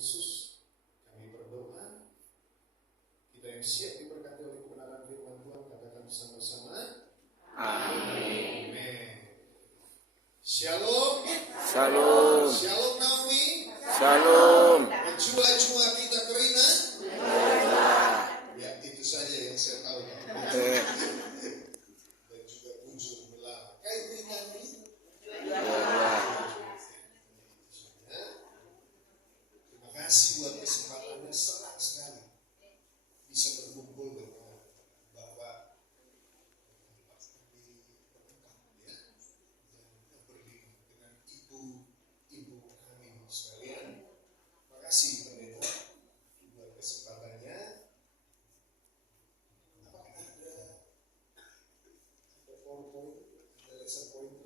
Yesus, kami berdoa. Kita yang siap diberkati oleh kebenaran firman Tuhan, katakan bersama-sama. Amin. Shalom. Shalom. Shalom Naomi. Shalom. Menjua-jua kita Karina. Ya, itu saja yang saya tahu. Dan juga ujung belah. Kayak Karina ini. Terima kasih buat kesempatannya, senang sekali bisa berkumpul dengan Bapak di Pertengkap ya, dan berlindung dengan ibu kami sekalian. Terima kasih pendeta buat kesempatannya. Apakah ada PowerPoint, ada lesson point?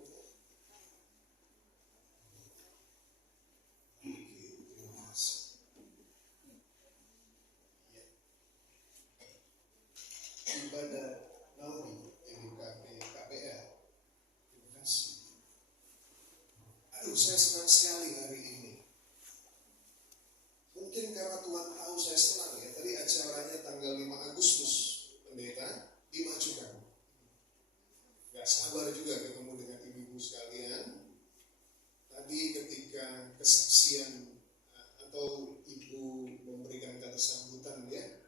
Ibadah Naomi KPR. Terima kasih. Aduh, saya senang sekali hari ini. Mungkin karena Tuhan tahu saya senang ya. Tadi acaranya tanggal 5 Agustus, pendeta dimajukan. Gak sabar juga ketemu dengan ibu-ibu sekalian. Tadi ketika kesaksian atau ibu memberikan kata sambutan ya,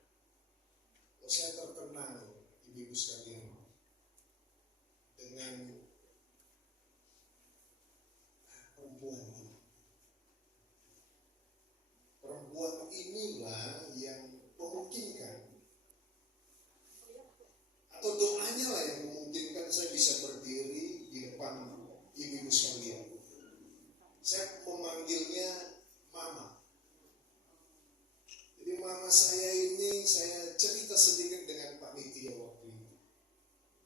saya terkenang ibu-ibu sekalian dengan perempuan ini. Perempuan inilah yang memungkinkan, atau doanya lah yang memungkinkan saya bisa berdiri di depan ibu-ibu sekalian. Saya memanggilnya Mama. Jadi mama saya ini, saya cerita sedikit dengan panitia waktu itu.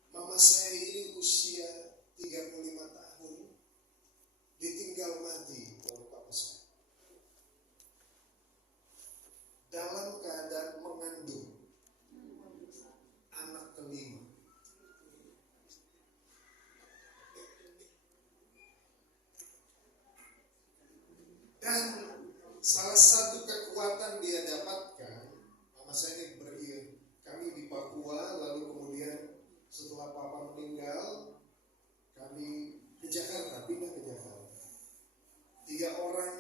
Mama saya ini usia 35 tahun, ditinggal mati oleh papa saya. Dalam keadaan mengandung anak kelima. Dan salah satu kekuatan dia dapatkan, mama saya ini kami di Papua, lalu kemudian setelah papa meninggal, kami ke Jakarta, pindah ke Jakarta. 3 orang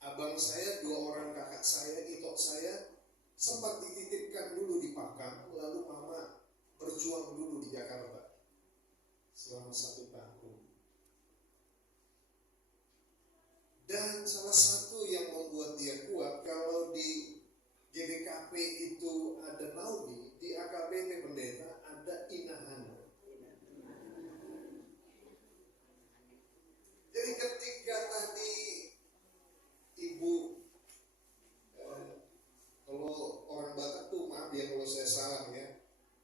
abang saya, 2 orang kakak saya, itok saya, sempat dititipkan dulu di Pakam, lalu mama berjuang dulu di Jakarta selama 1 tahun. Dan salah satu yang membuat dia kuat, kalau di GBKP itu ada Naomi, di AKBP pendeta ada Inahana. Jadi ketika tadi ibu, kalau orang Batak tuh maaf ya kalau saya salah ya,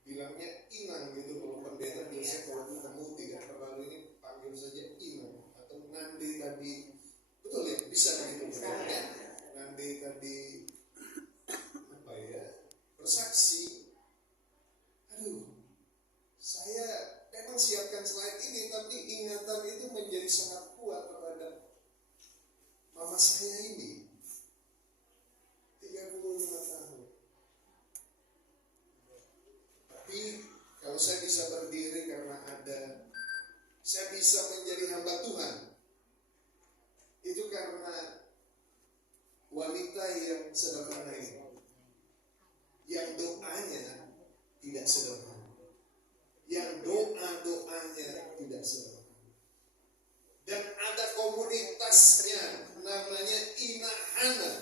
bilangnya Inang gitu. Kalau pendeta biasanya kalau ketemu tidak terlalu ini panggil saja Inang atau Nandi tadi. Betul ya, bisa begitu ya. Nandi tadi apa ya, bersaksi. Aduh, saya memang siapkan slide ini, tapi ingatan itu menjadi sangat kuat terhadap mama saya ini. 35 tahun. Tapi kalau saya bisa berdiri karena saya bisa menjadi hamba Tuhan, itu karena wanita yang sederhana ini, yang doanya tidak sederhana, yang doanya tidak sederhana. Dan ada komunitasnya namanya Inahana.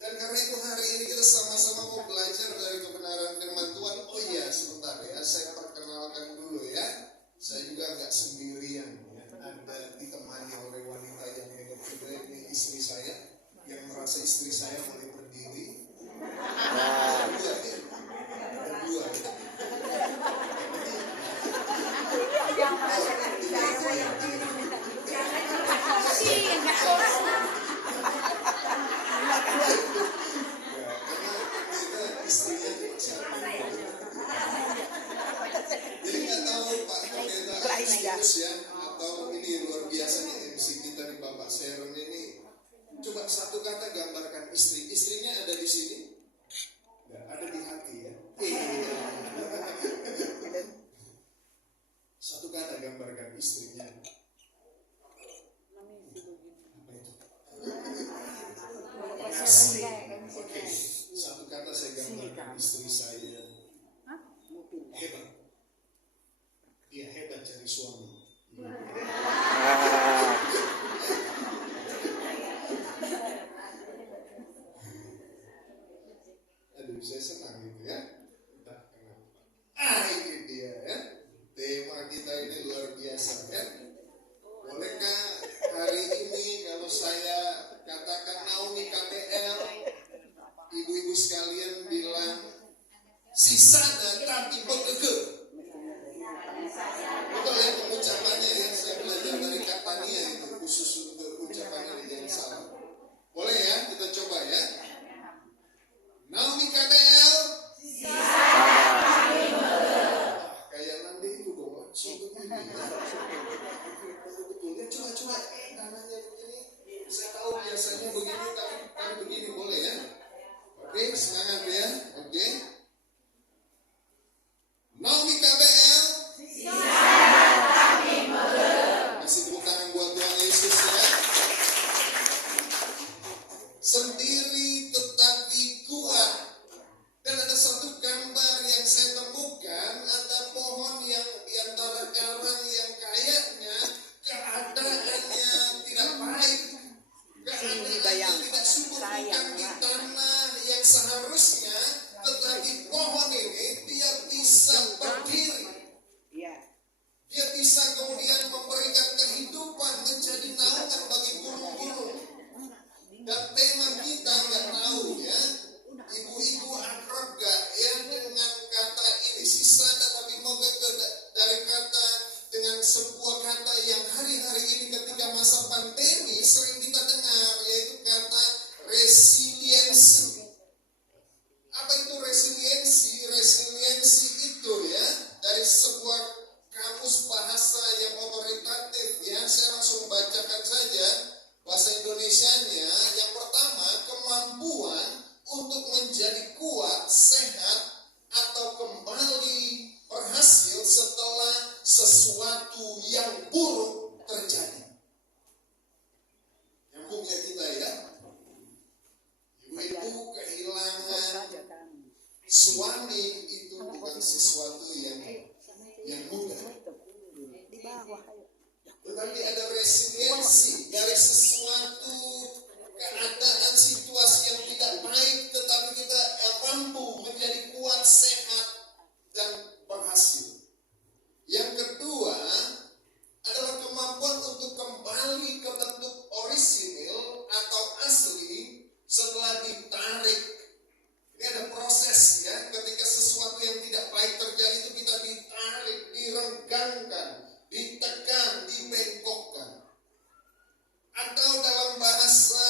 Dan karena itu hari ini kita sama-sama mau belajar dari kebenaran firman Tuhan. Oh iya, sebentar ya, saya perkenalkan dulu ya. Saya juga nggak sendirian ya. Ada ditemani oleh wanita yang hebat juga, ini istri saya Atau dalam bahasa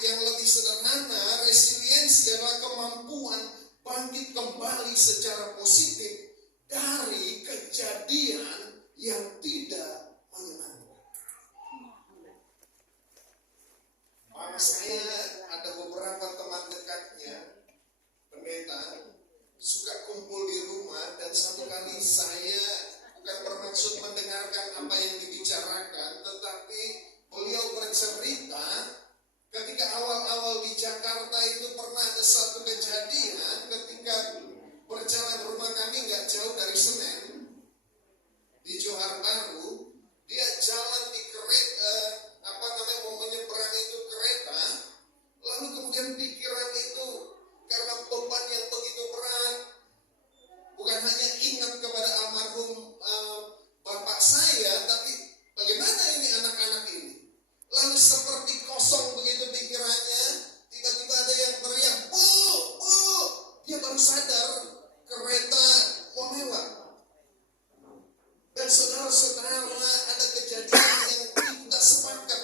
yang lebih sederhana, resiliensi adalah kemampuan bangkit kembali secara positif dari kejadian yang tidak menyenangkan. Mama saya ada beberapa teman dekatnya, pendeta, suka kumpul di rumah, dan satu kali saya bukan bermaksud mendengarkan apa yang dibicarakan, tetapi beliau bercerita ketika awal-awal di Jakarta itu pernah ada satu kejadian ketika berjalan, rumah kami nggak jauh dari Senen, di Johar Baru. Dia jalan di kereta, mau menyeberang itu kereta, lalu kemudian pikiran itu karena beban yang begitu berat, bukan hanya ingat kepada almarhum bapak saya, tapi bagaimana ini anak-anak ini. Lalu seperti kosong begitu pikirannya, tiba-tiba ada yang teriak, "Bu, Bu!" Dia baru sadar kereta mau lewat. Dan saudara-saudara, ada kejadian yang kita sepakat.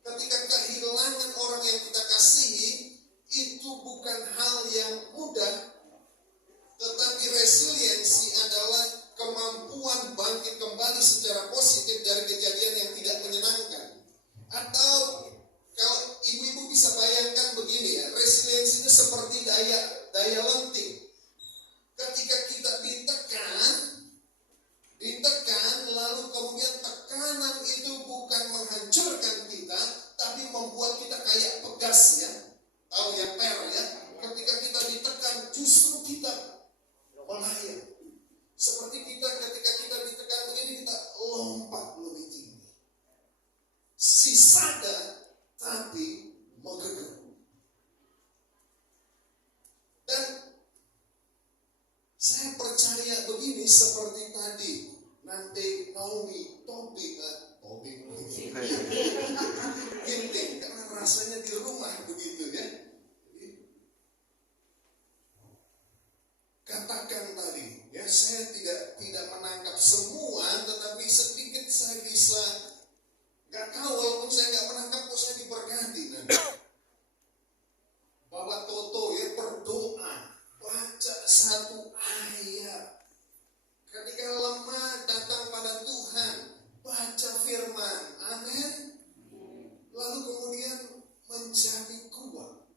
Ketika kehilangan orang yang kita kasihi, itu bukan hal yang mudah. Tetapi resiliensi adalah kemampuan bangkit kembali secara positif dari kejadian yang tidak menyenangkan. Atau kalau ibu-ibu bisa bayangkan begini ya, resiliensi itu seperti daya lenting. Ketika kita ditekan, lalu kemudian tekanan itu bukan menghancurkan kita, tapi membuat kita kayak pegas ya. Tahu ya, per ya. Ketika kita ditekan, justru kita melayang. Seperti ketika kita ditekan begini, kita lompat lebih tinggi. Sisada tapi menggegar. Dan saya percaya begini, seperti tadi nanti Naomi ginting, karena rasanya di rumah begitu ya. Katakan tadi ya, saya tidak menangkap semua, tetapi sedikit saya bisa, nggak tahu, walaupun saya nggak menangkap kok saya diberkati nanti. Bapak Toto ya berdoa, baca satu ayat. Ketika lemah datang pada Tuhan, baca firman, amin. Lalu kemudian menjadi kuat.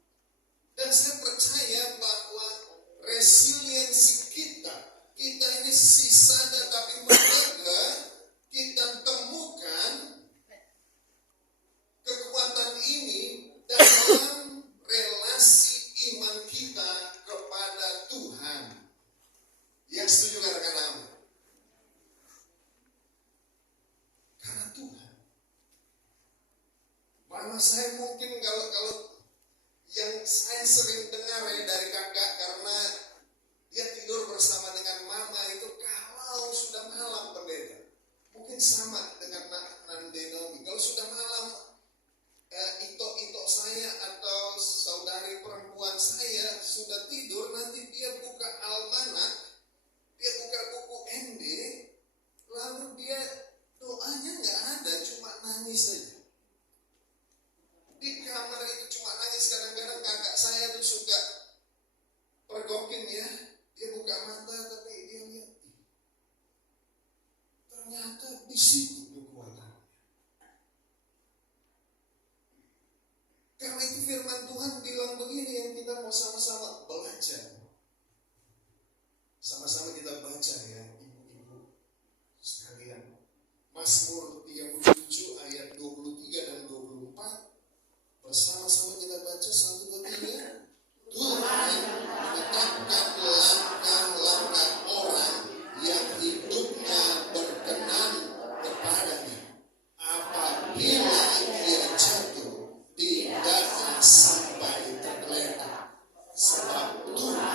Dan saya percaya bahwa resiliensi kita ini sisa tetapi menjaga, kita temukan kekuatan ini dalam relasi iman kita kepada Tuhan. Yang setuju katakan amin. Karena Tuhan. Mama saya mungkin kalau yang saya sering dengar ya dari kakak, karena dia tidur bersama dengan mama itu kalau sudah malam, pendeta. Mungkin sama dengan Nandenomi. Kalau sudah malam, itok saya atau saudari perempuan saya sudah tidur, nanti dia buka almanak, dia buka buku ND, lalu dia doanya nggak ada, cuma nangis saja. Di kamar itu cuma nangis. Kadang-kadang kakak saya tuh suka pergokin ya, dia buka mata tapi dia lihat, ternyata di situ kekuatan. Karena itu firman Tuhan bilang begini, yang kita mau sama-sama belajar. Sama-sama kita baca ya, ibu-ibu sekalian. Mazmur 37 ayat 23 dan 24. Bersama-sama kita baca 1, 2, 3. Tuhan menetapkan langkah-langkah orang yang hidupnya berkenan kepadanya. Apabila ia jatuh, tidak sampai tergeletak. Sebab Tuhan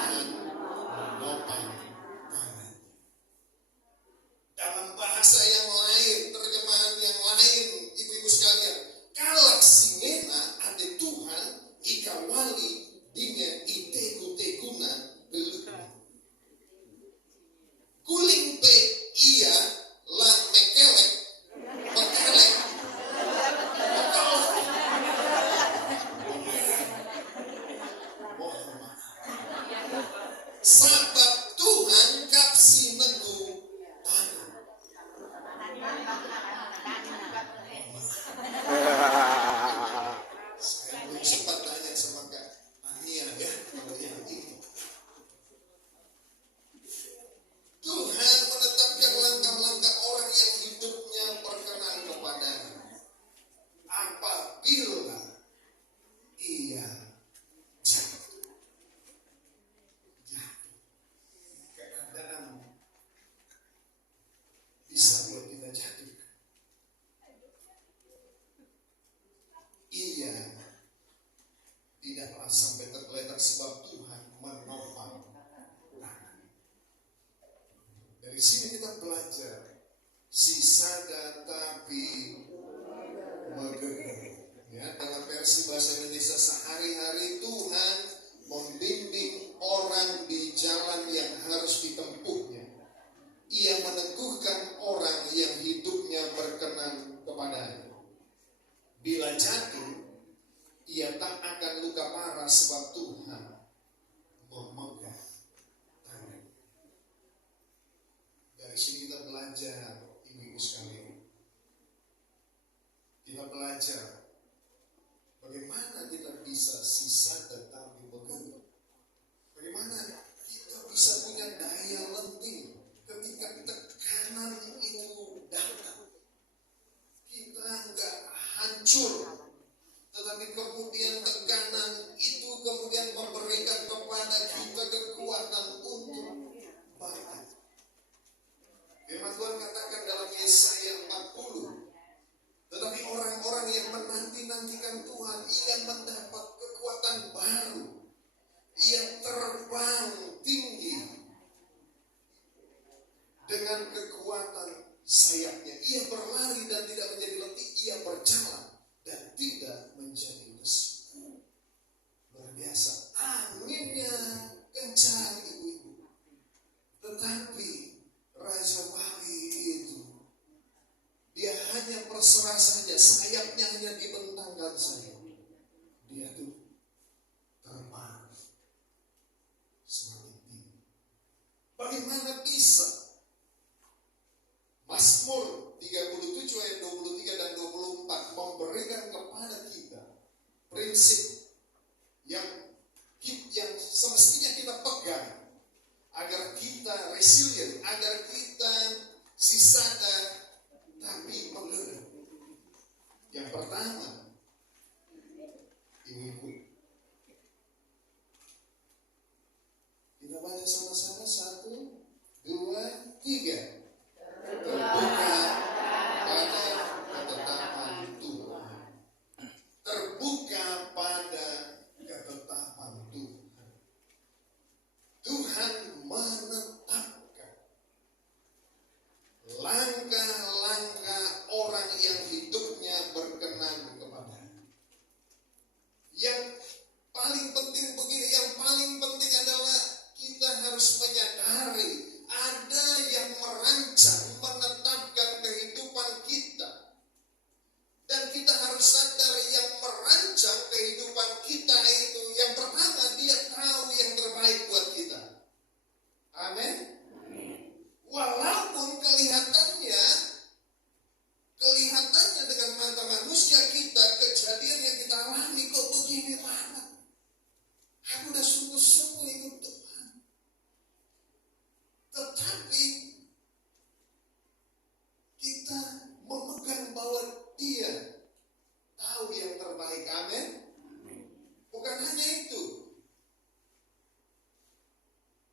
sampai tergeletak sebab Tuhan menopang tangan. Dari sini kita belajar sisa tapi megeri. Ya, dalam versi bahasa Indonesia sehari-hari Tuhan membimbing orang di jalan yang harus ditempuhnya. Ia meneguhkan orang yang hidupnya berkenan kepadanya. Bila jatuh, ia tak akan luka parah sebab Tuhan memegang tangan. Dari sini kita belajar, ibu-ibu sekalian. Kita belajar bagaimana kita bisa sisa tetapi megeri. Bagaimana kita bisa punya daya lenting ketika tekanan itu datang. Kita enggak hancur, tetapi kemudian tekanan itu kemudian memberikan kepada kita kekuatan untuk bangkit. Firman Tuhan katakan dalam Yesaya 40, tetapi orang-orang yang menanti-nantikan Tuhan, ia mendapat kekuatan baru. Ia terbang tinggi dengan kekuatan sayapnya. Ia berlari dan tidak menjadi letih. Ia berjalan dan tidak menjadi lesu. Luar biasa. Anginnya kencang, ibu-ibu. Tetapi Raja Wali itu, dia hanya berserah saja. Sayapnya hanya dibentangkan saja. Dia tuh terbang semakin tinggi. Bagaimana bisa? Mazmur 37 ayat 23 dan 24 memberikan kepada kita prinsip yang semestinya kita pegang agar kita resilient, agar kita sisada tapi megeri. Yang pertama, ibu-ibu, kita baca sama-sama 1, 2, 3. Terbuka pada ketetapan Tuhan. Terbuka pada ketetapan Tuhan. Tuhan menetapkan langkah-langkah orang yang hidupnya berkenan kepadanya. Yang paling penting begini, yang paling penting adalah kita harus menyadari ada yang merancang, menetapkan kehidupan kita. Dan kita harus sadar yang merancang kehidupan kita itu, yang pertama dia tahu yang terbaik buat kita. Amin. Walaupun kelihatannya dengan mata manusia kita, kejadian yang kita alami kok begini banget. Aku udah sungguh-sungguh ikut Tuhan. Tetapi kita memegang bahwa dia tahu yang terbaik. Amin. Bukan hanya itu,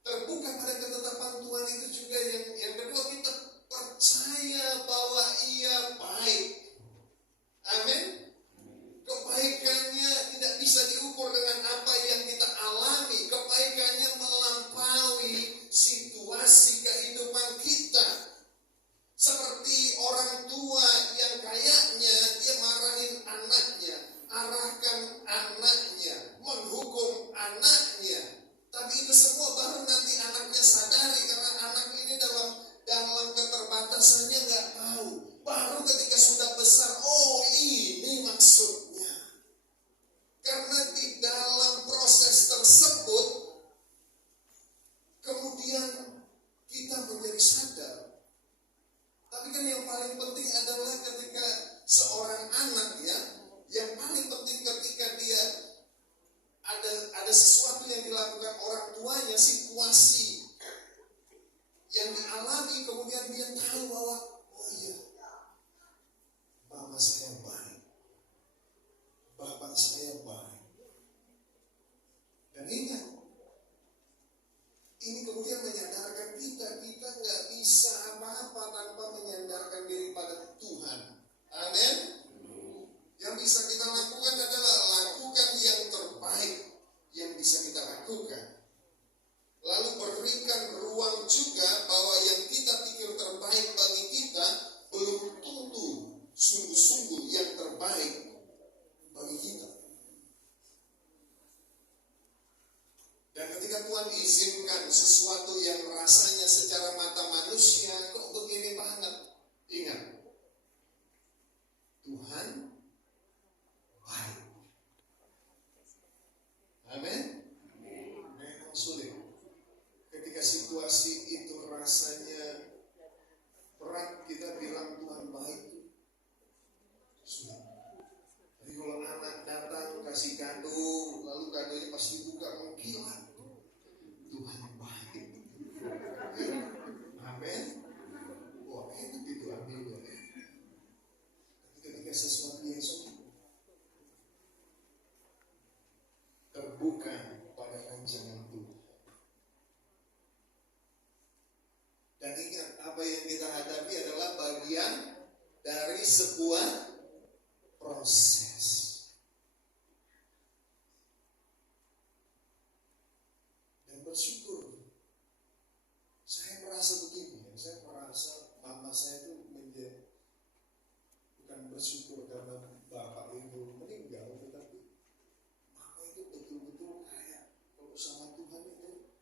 terbuka pada ketetapan Tuhan itu juga yang kedua, kita percaya bahwa ia baik. Amin. Kebaikannya tidak bisa diukur dengan apa yang kita alami. Kebaikannya melampaui situasi kehidupan kita. Seperti orang tua yang kayaknya dia marahin anaknya, arahkan anaknya, menghukum anaknya. Tapi itu semua baru nanti anaknya sadari, karena anak ini dalam keterbatasannya nggak tahu. Baru ketika sudah besar, oh ini maksudnya. Karena di dalam proses tersebut kemudian kita menjadi sadar. Tapi kan yang paling penting adalah ketika seorang anak, ya, yang paling penting ketika dia ada sesuatu yang dilakukan orang tuanya, situasi yang dialami, kemudian dia tahu bahwa oh iya, mama saya baik, bapak saya baik. Dan ingat, ini kemudian menyadarkan kita nggak bisa apa-apa tanpa menyandarkan diri pada Tuhan. Amin. Yang bisa kita lakukan adalah lakukan yang terbaik. ketika Tuhan izinkan sesuatu yang rasanya secara mata manusia kok begini banget, ingat, Tuhan baik. Amin. Memang sulit ketika situasi itu rasanya berat, kita bilang Tuhan baik, sulit. Jadi kalau anak datang kasih kado, lalu kadonya pas dibuka mengkilat, Tuhan baik. Amin. Wah, enak itu ambilnya. Tapi ketika sesuatu yang sulit terbuka pada rancangan Tuhan. Dan ingat, apa yang kita hadapi adalah bagian dari sebuah proses. Dan bersyukur. Saya merasa begini, saya merasa mama saya itu menjadi, bukan bersyukur karena bapak itu meninggal, tetapi mama itu betul-betul kayak kalau sama Tuhan itu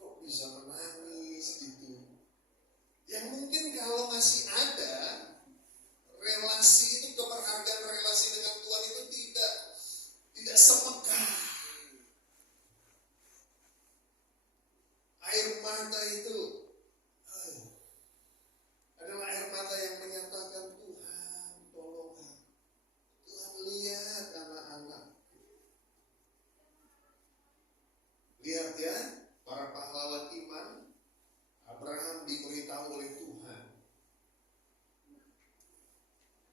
kok bisa menangis gitu. Yang mungkin kalau masih ada relasi itu, keberhargaan relasi dengan Tuhan itu tidak semegah. Air mata itu adalah air mata yang menyatakan, Tuhan tolong, Tuhan lihat anak-anak. Lihat ya, para pahlawan iman. Abraham diberitahu oleh Tuhan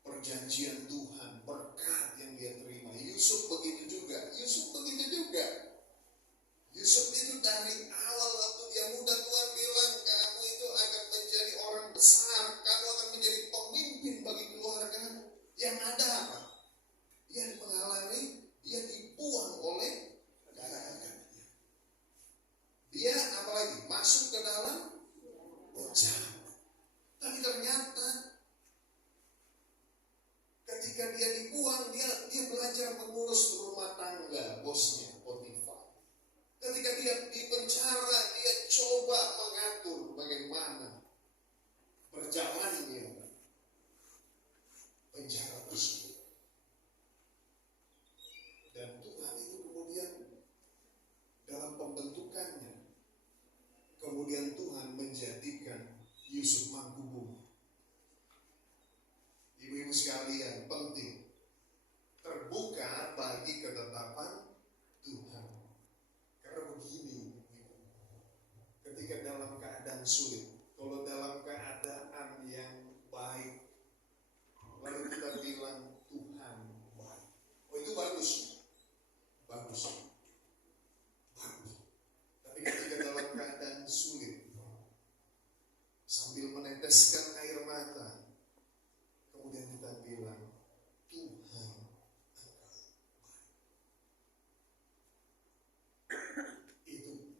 perjanjian Tuhan, berkat yang dia terima. Yusuf begitu juga. Yusuf itu dari awal waktu dia muda, Tuhan bilang, kamu itu akan menjadi orang besar, kamu akan menjadi pemimpin bagi keluarga. Yang ada apa? Dia mengalami, dia dibuang oleh kakak-kakaknya. Dia apalagi masuk ke dalam penjara. Tapi ternyata ketika dia dibuang, dia belajar mengurus rumah tangga bosnya Potifar. Ketika dia di penjara, dia coba mengatur bagaimana berjalannya penjara tersebut. Dan Tuhan itu kemudian dalam pembentukannya, kemudian Tuhan menjadikan Yusuf Mangkubung. Ibu-ibu sekalian, penting terbuka bagi ketetapan Tuhan. Karena begini, ketika dalam keadaan sulit, kalau dalam keadaan yang baik, lalu kita bilang Tuhan baik, oh itu bagus. Tapi ketika dalam keadaan sulit, sambil meneteskan air mata, kemudian kita bilang Tuhan engkau baik. Itu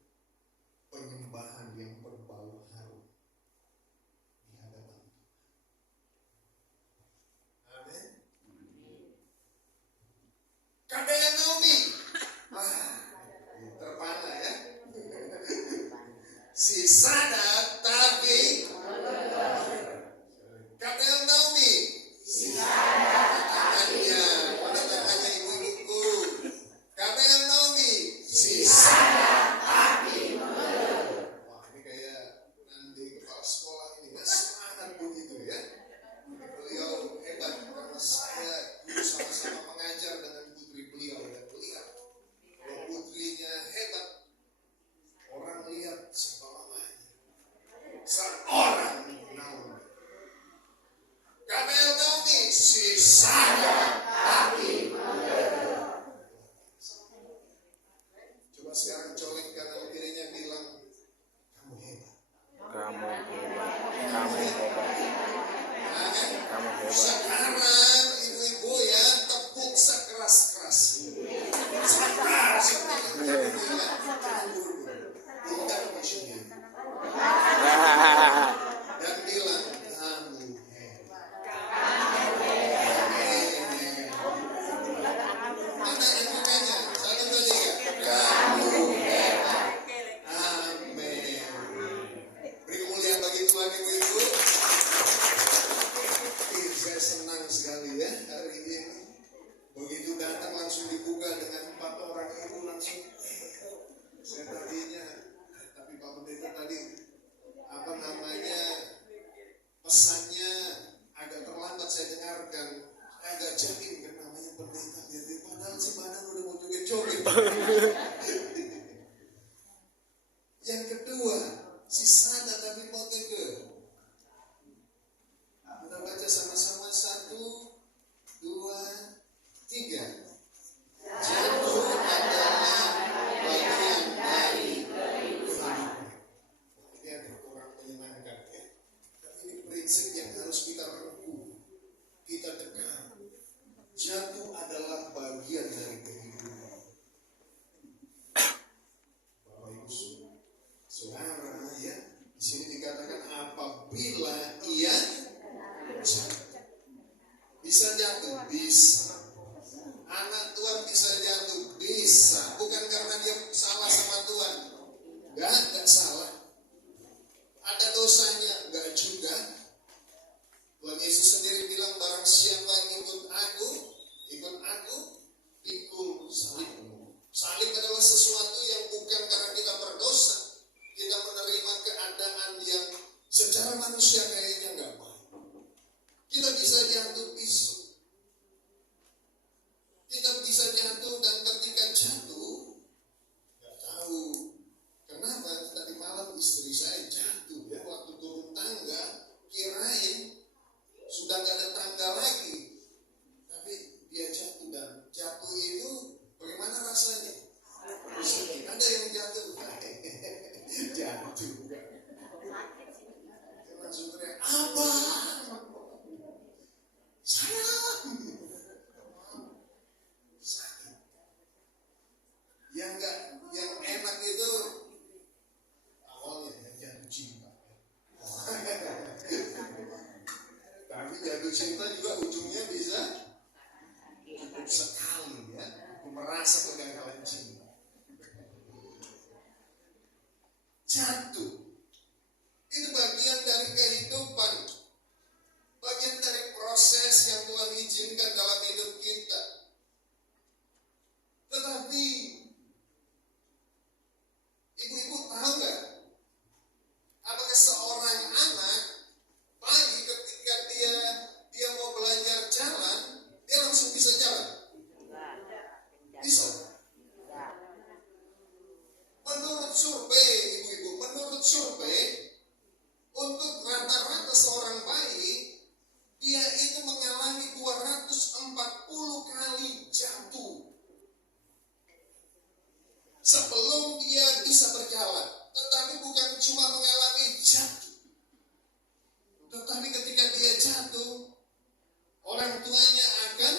penyembahan yang berbau harum di hadapan Tuhan. Amin. Kadang Naomi, terpana ya. Si Sadat tapi kadang Naomi, si Sadat tangannya ibu-ibuku. Kadang Naomi, si Sadat tapi wah, ini kayak nanti kepala sekolah ini, semangat begitu ya. Beliau hebat karena saya dulu sama-sama mengajar dengan putri beliau, dan beliau kalau putrinya hebat, orang lihat siapa mamanya. Seorang Naomi. Kadang Naomi, si Sadat tapi coba sekarang colek kanan kirinya, bilang kamu hebat. Kamu hebat. Sekarang ibu-ibu ya, tepuk sekeras-keras. Sekeras. Bukan maksudnya. Dan bilang kamu hebat. Yang kedua, si sada tapi mau ke. Kita baca sama-sama 1, 2, 3. Jatuh adalah bagian dari kehidupan. Ini agak kurang menyenangkan ya. Tapi ini prinsip yang harus kita rengkuh, kita tekan. Jatuh adalah bagian dari kehidupan. Bapak Ibu Saudara ya, di sini dikatakan apabila ia jatuh. Bisa jatuh, bisa. Anak Tuhan bisa jatuh, bisa. Bukan karena dia salah sama Tuhan. Enggak salah. Ada dosanya, enggak juga. Tuhan Yesus sendiri bilang, barang siapa yang ikut aku, pikul salibmu. Salib adalah sesuatu yang bukan karena kita berdosa. Kita menerima keadaan yang secara manusia kayaknya enggak baik. Kita bisa jatuh, kita bisa jatuh, dan ketika jatuh nggak tahu kenapa tadi malam istri saya jatuh ya, waktu turun tangga kirain sudah nggak ada tangga lagi, tapi dia jatuh, dan jatuh itu bagaimana rasanya? Sedih. Ada yang jatuh? Jatuh langsung teriak, apa? Sayang. Sakit. Yang enak itu awalnya jatuh cinta. Tapi jatuh cinta juga ujungnya bisa cukup sekali ya, merasa kegagalan cinta. Jatuh itu bagian dari kehidupan, bagian dari proses yang Tuhan izinkan dalam hidup kita. Tetapi ibu-ibu tahu nggak? Apakah seorang anak bayi ketika dia mau belajar jalan, dia langsung bisa jalan? Bisa. Menurut survei, ibu-ibu, untuk rata-rata seorang bayi, dia itu mengalami 240 kali jatuh sebelum dia bisa berjalan. Tetapi bukan cuma mengalami jatuh, tetapi ketika dia jatuh, orang tuanya akan